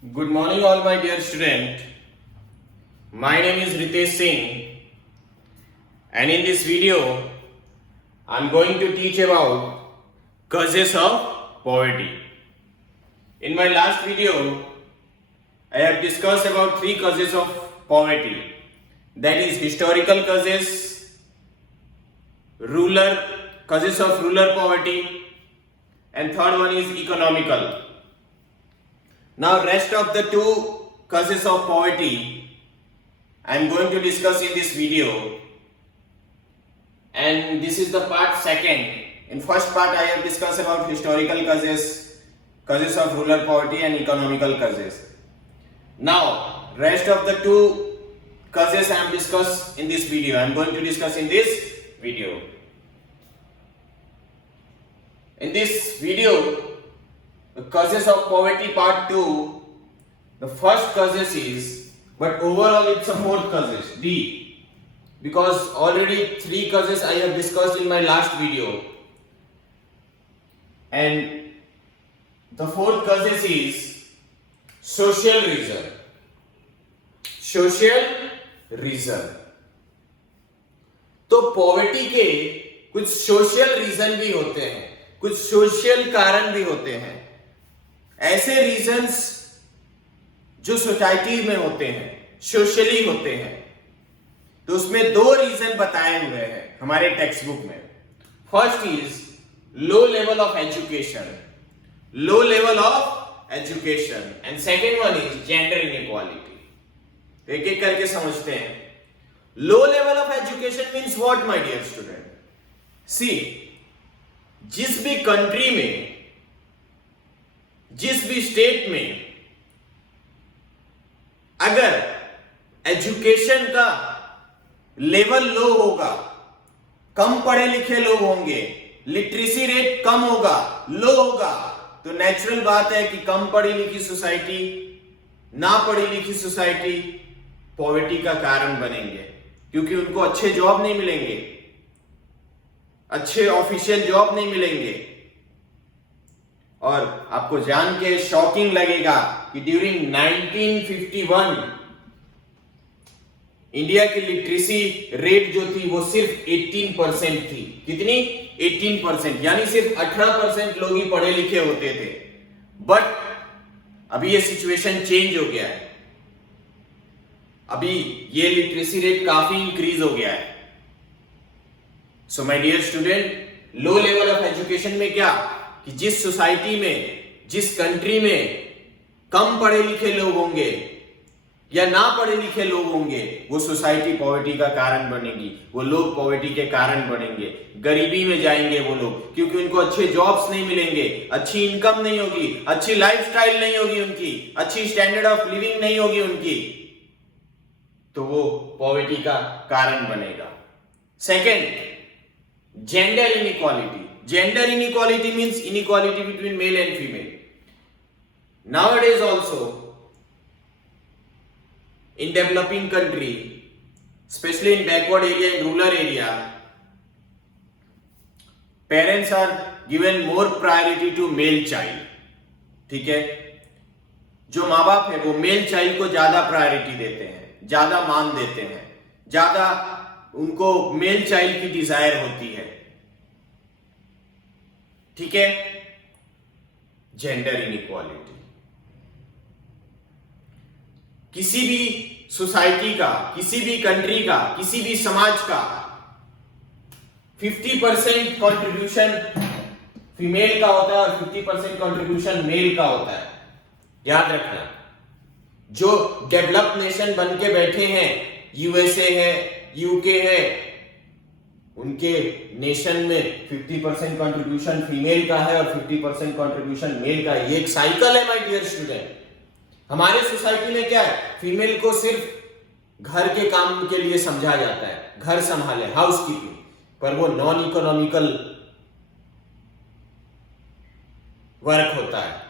Good morning, all my dear student. My name is Ritesh Singh, and in this video, I'm going to teach about causes of poverty. In my last video, I have discussed about three causes of poverty. That is historical causes, causes of rural poverty, and third one is economical. Now rest of the two causes of poverty I am going to discuss in this video, and this is the part second. In first part I have discussed about historical causes of rural poverty and economical causes. Now rest of the two causes I am discussed in this video. I am going to discuss in this video. In this video, the causes of poverty part 2, the first causes is, but overall it's a fourth causes, D, because already three causes I have discussed in my last video, and the fourth causes is social reason. तो poverty के कुछ social reason भी होते हैं, कुछ social कारण भी होते हैं. ऐसे रीजंस जो सोसाइटी में होते हैं, सोशली होते हैं. तो उसमें दो रीजन बताए हुए हैं हमारे टेक्स्ट बुक में. First is low level of education, and second one is gender inequality. एक एक करके समझते हैं. Low level of education means what my dear student? See, जिस भी कंट्री में, जिस भी स्टेट में अगर एजुकेशन का लेवल लो होगा, कम पढ़े लिखे लोग होंगे, लिटरेसी रेट कम होगा, लो होगा, तो नेचुरल बात है कि कम पढ़ी लिखी सोसाइटी, ना पढ़ी लिखी सोसाइटी पॉवर्टी का कारण बनेंगे, क्योंकि उनको अच्छे जॉब नहीं मिलेंगे, अच्छे ऑफिशियल जॉब नहीं मिलेंगे. और आपको जान के शॉकिंग लगेगा कि ड्यूरिंग 1951 इंडिया की लिटरेसी रेट जो थी वो सिर्फ 18% थी. कितनी? 18%, यानी सिर्फ 18% लोग ही पढ़े लिखे होते थे. बट अभी ये सिचुएशन चेंज हो गया है. अभी ये लिटरेसी रेट काफी इंक्रीज हो गया है. So my dear student, low level of education में क्या कि जिस सोसाइटी में, जिस कंट्री में कम पढ़े लिखे लोग होंगे या ना पढ़े लिखे लोग होंगे, वो सोसाइटी पॉवर्टी का कारण बनेगी. वो लोग पॉवर्टी के कारण बनेंगे, गरीबी में जाएंगे वो लोग, क्योंकि उनको अच्छे जॉब्स नहीं मिलेंगे, अच्छी इनकम नहीं होगी, अच्छी लाइफस्टाइल नहीं होगी उनकी, अच्छी स्टैंडर्ड ऑफ लिविंग नहीं होगी उनकी, तो वो पॉवर्टी का कारण बनेगा. Second, gender inequality. Gender inequality means inequality between male and female. Nowadays also, in developing country, especially in backward area, in rural area, parents are given more priority to male child. ठीक है? जो माँ बाप है वो male child को ज्यादा priority देते हैं, ज्यादा मान देते हैं, ज्यादा उनको मेल चाइल्ड की डिजायर होती है. ठीक है? Gender inequality. किसी भी सोसाइटी का, किसी भी कंट्री का, किसी भी समाज का 50% कंट्रीब्यूशन फीमेल का होता है और 50% कंट्रीब्यूशन मेल का होता है. याद रखना. जो डेवलप्ड नेशन बन के बैठे हैं, यूएसए है, यूके है, उनके नेशन में 50% कंट्रीब्यूशन फीमेल का है और 50% कंट्रीब्यूशन मेल का है. ये एक साइकिल है माय डियर स्टूडेंट. हमारे सोसाइटी में क्या है? फीमेल को सिर्फ घर के काम के लिए समझा जाता है, घर संभाले, हाउस कीपिंग, पर वो नॉन इकोनॉमिकल वर्क होता है.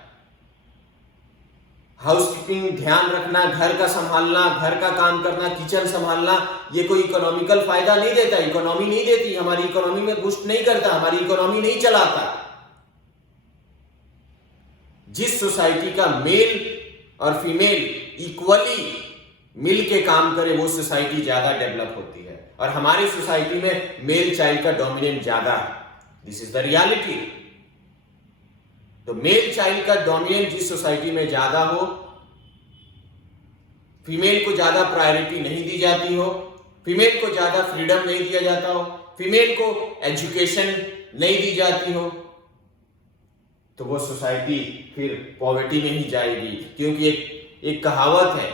हाउसकीपिंग, ध्यान रखना, घर का संभालना, घर का काम करना, किचन संभालना, ये कोई इकोनॉमिकल फायदा नहीं देता, इकोनॉमी नहीं देती, हमारी इकोनॉमी में बूस्ट नहीं करता, हमारी इकोनॉमी नहीं चलाता. जिस सोसाइटी का मेल और फीमेल इक्वली मिल के काम करे, वो सोसाइटी ज्यादा डेवलप होती है। और हमारी सोसाइटी में मेल चाइल्ड का डोमिनेंट ज्यादा है। This is the reality. तो मेल चाइल्ड का डोमिनेंट जिस सोसाइटी में ज्यादा हो, फीमेल को ज्यादा प्रायोरिटी नहीं दी जाती हो, फीमेल को ज्यादा फ्रीडम नहीं दिया जाता हो, फीमेल को एजुकेशन नहीं दी जाती हो, तो वो सोसाइटी फिर पॉवर्टी में ही जाएगी। क्योंकि एक कहावत है,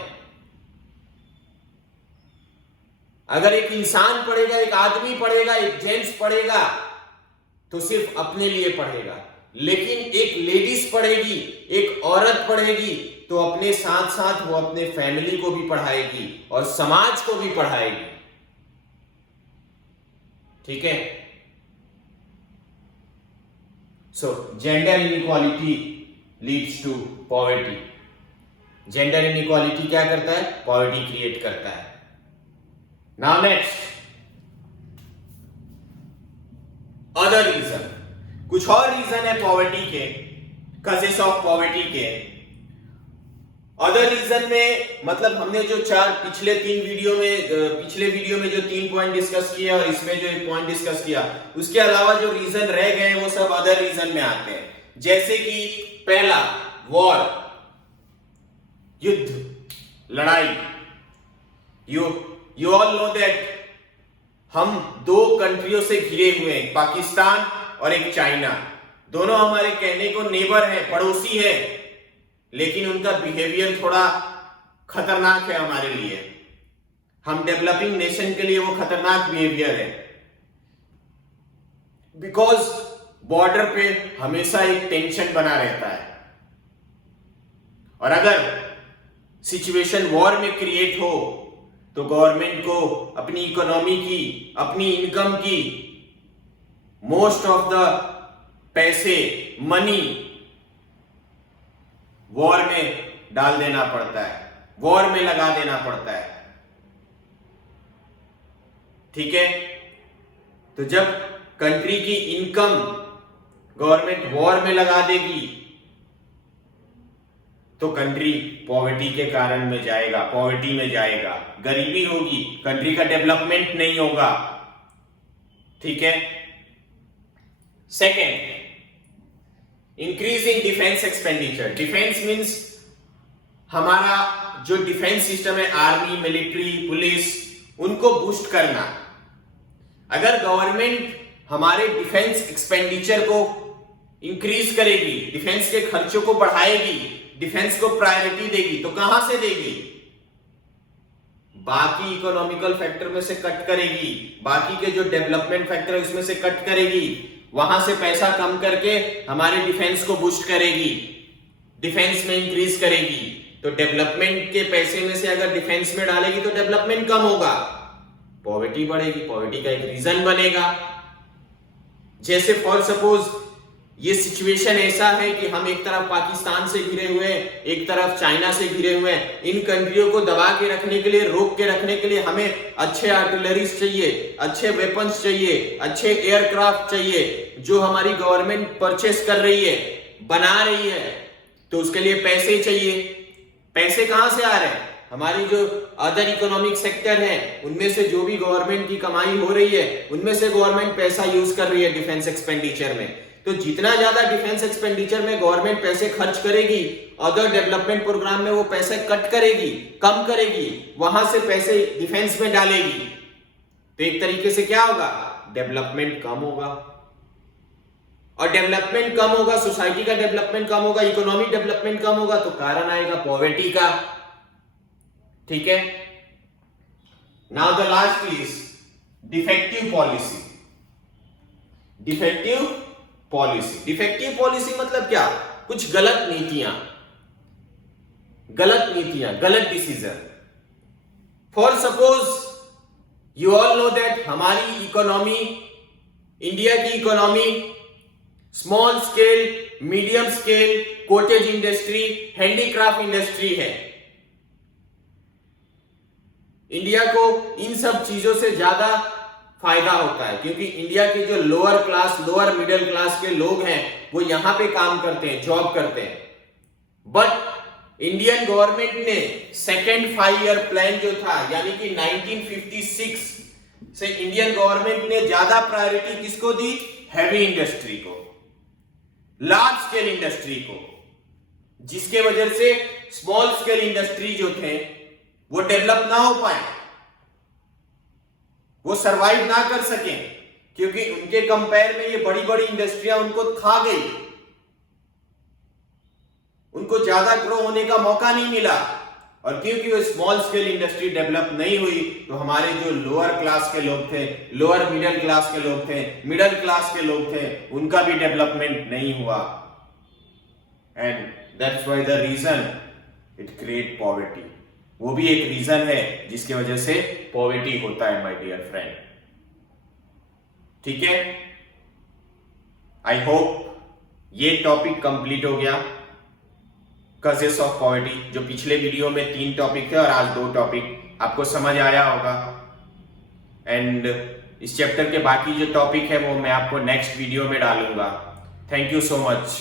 अगर एक इंसान पढ़ेगा, एक आदमी पढ़ेगा, एक जेंट्स पढ़ेगा तो सिर्फ अपने लिए पढ़ेगा, लेकिन एक लेडीज पढ़ेगी, एक औरत पढ़ेगी तो अपने साथ साथ वो अपने फैमिली को भी पढ़ाएगी और समाज को भी पढ़ाएगी। ठीक है। So gender inequality leads to poverty. Gender inequality क्या करता है? पॉवर्टी क्रिएट करता है। Now next, other reason. कुछ और रीजन है पॉवर्टी के, कजेस ऑफ पॉवर्टी के। अदर रीजन में मतलब हमने जो पिछले वीडियो में जो 3 पॉइंट डिस्कस किए और इसमें जो 1 पॉइंट डिस्कस किया, उसके अलावा जो रीजन रह गए वो सब अदर रीजन में आते हैं। जैसे कि पहला, वॉर, युद्ध, लड़ाई। यू ऑल नो दैट हम 2 कंट्रियों से घिरे हुए हैं, पाकिस्तान और एक चाइना। दोनों हमारे कहने को नेबर है, पड़ोसी है, लेकिन उनका बिहेवियर थोड़ा खतरनाक है हमारे लिए। हम डेवलपिंग नेशन के लिए वो खतरनाक बिहेवियर है, बिकॉज बॉर्डर पे हमेशा एक टेंशन बना रहता है। और अगर सिचुएशन वॉर में क्रिएट हो तो गवर्नमेंट को अपनी इकोनॉमी की, अपनी इनकम की मोस्ट ऑफ द पैसे, मनी वॉर में डाल देना पड़ता है, वॉर में लगा देना पड़ता है। ठीक है। तो जब कंट्री की इनकम गवर्नमेंट वॉर में लगा देगी तो कंट्री पॉवर्टी के कारण में जाएगा, पॉवर्टी में जाएगा, गरीबी होगी, कंट्री का डेवलपमेंट नहीं होगा। ठीक है। Second, increase in defence expenditure. Defence means हमारा जो डिफेंस सिस्टम है, आर्मी, मिलिट्री, पुलिस, उनको बूस्ट करना। अगर गवर्नमेंट हमारे डिफेंस एक्सपेंडिचर को इंक्रीज करेगी, डिफेंस के खर्चों को बढ़ाएगी, डिफेंस को प्रायोरिटी देगी, तो कहां से देगी? बाकी इकोनॉमिकल फैक्टर में से कट करेगी, बाकी के जो डेवलपमेंट फैक्टर है उसमें से कट करेगी, वहां से पैसा कम करके हमारे डिफेंस को बूस्ट करेगी, डिफेंस में इंक्रीज करेगी। तो डेवलपमेंट के पैसे में से अगर डिफेंस में डालेगी तो डेवलपमेंट कम होगा, पॉवर्टी बढ़ेगी, पॉवर्टी का एक रीजन बनेगा। जैसे फॉर सपोज ये सिचुएशन ऐसा है कि हम एक तरफ पाकिस्तान से घिरे हुए हैं, एक तरफ चाइना से घिरे हुए हैं। इन कंट्रियों को दबा के रखने के लिए, रोक के रखने के लिए हमें अच्छे आर्टिलरीज चाहिए, अच्छे वेपन्स चाहिए, अच्छे एयरक्राफ्ट चाहिए, जो हमारी गवर्नमेंट परचेस कर रही है, बना रही है। तो उसके लिए पैसे चाहिए। पैसे कहां से आ रहे हैं? हमारी जो अदर इकोनॉमिक सेक्टर है उनमें से जो भी गवर्नमेंट की कमाई हो रही है उनमें से गवर्नमेंट पैसा यूज कर रही है डिफेंस एक्सपेंडिचर में। तो जितना ज्यादा डिफेंस एक्सपेंडिचर में गवर्नमेंट पैसे खर्च करेगी, अदर डेवलपमेंट प्रोग्राम में वो पैसे कट करेगी, कम करेगी, वहां से पैसे डिफेंस में डालेगी। तो एक तरीके से क्या होगा? डेवलपमेंट कम होगा। और डेवलपमेंट कम होगा, सोसाइटी का डेवलपमेंट कम होगा, इकोनॉमिक डेवलपमेंट कम होगा, तो कारण आएगा पॉवर्टी का। ठीक है। Now the last is defective policy. Defective policy, defective policy मतलब क्या? कुछ गलत नीतियां, गलत decision. For suppose you all know that हमारी इकोनॉमी, इंडिया की economy small scale, medium scale, cottage industry, handicraft industry है। इंडिया को इन सब चीजों से ज्यादा फायदा होता है क्योंकि इंडिया के जो lower class, lower middle class के लोग हैं वो यहां पे काम करते हैं, जॉब करते हैं। बट इंडियन गवर्नमेंट ने सेकेंड 5 ईयर प्लान जो था, यानी कि 1956 से इंडियन गवर्नमेंट ने ज्यादा प्रायोरिटी किसको दी? हैवी इंडस्ट्री को, लार्ज स्केल इंडस्ट्री को, जिसके वजह से स्मॉल स्केल इंडस्ट्री जो थे वो डेवलप ना हो पाए, वो सरवाइव ना कर सके, क्योंकि उनके कंपेयर में ये बड़ी बड़ी इंडस्ट्रियां उनको खा गई, उनको ज्यादा ग्रो होने का मौका नहीं मिला। और क्योंकि वो स्मॉल स्केल इंडस्ट्री डेवलप नहीं हुई तो हमारे जो लोअर क्लास के लोग थे, लोअर मिडिल क्लास के लोग थे, मिडिल क्लास के लोग थे, उनका भी डेवलपमेंट नहीं हुआ। And that's why the reason it create poverty. वो भी एक रीजन है जिसकी वजह से पॉवर्टी होता है माय डियर फ्रेंड। ठीक है, आई होप ये टॉपिक कंप्लीट हो गया, कॉजेस ऑफ पॉवर्टी। जो पिछले वीडियो में 3 टॉपिक थे और आज 2 टॉपिक, आपको समझ आया होगा। एंड इस चैप्टर के बाकी जो टॉपिक है वो मैं आपको नेक्स्ट वीडियो में डालूंगा। Thank you so much.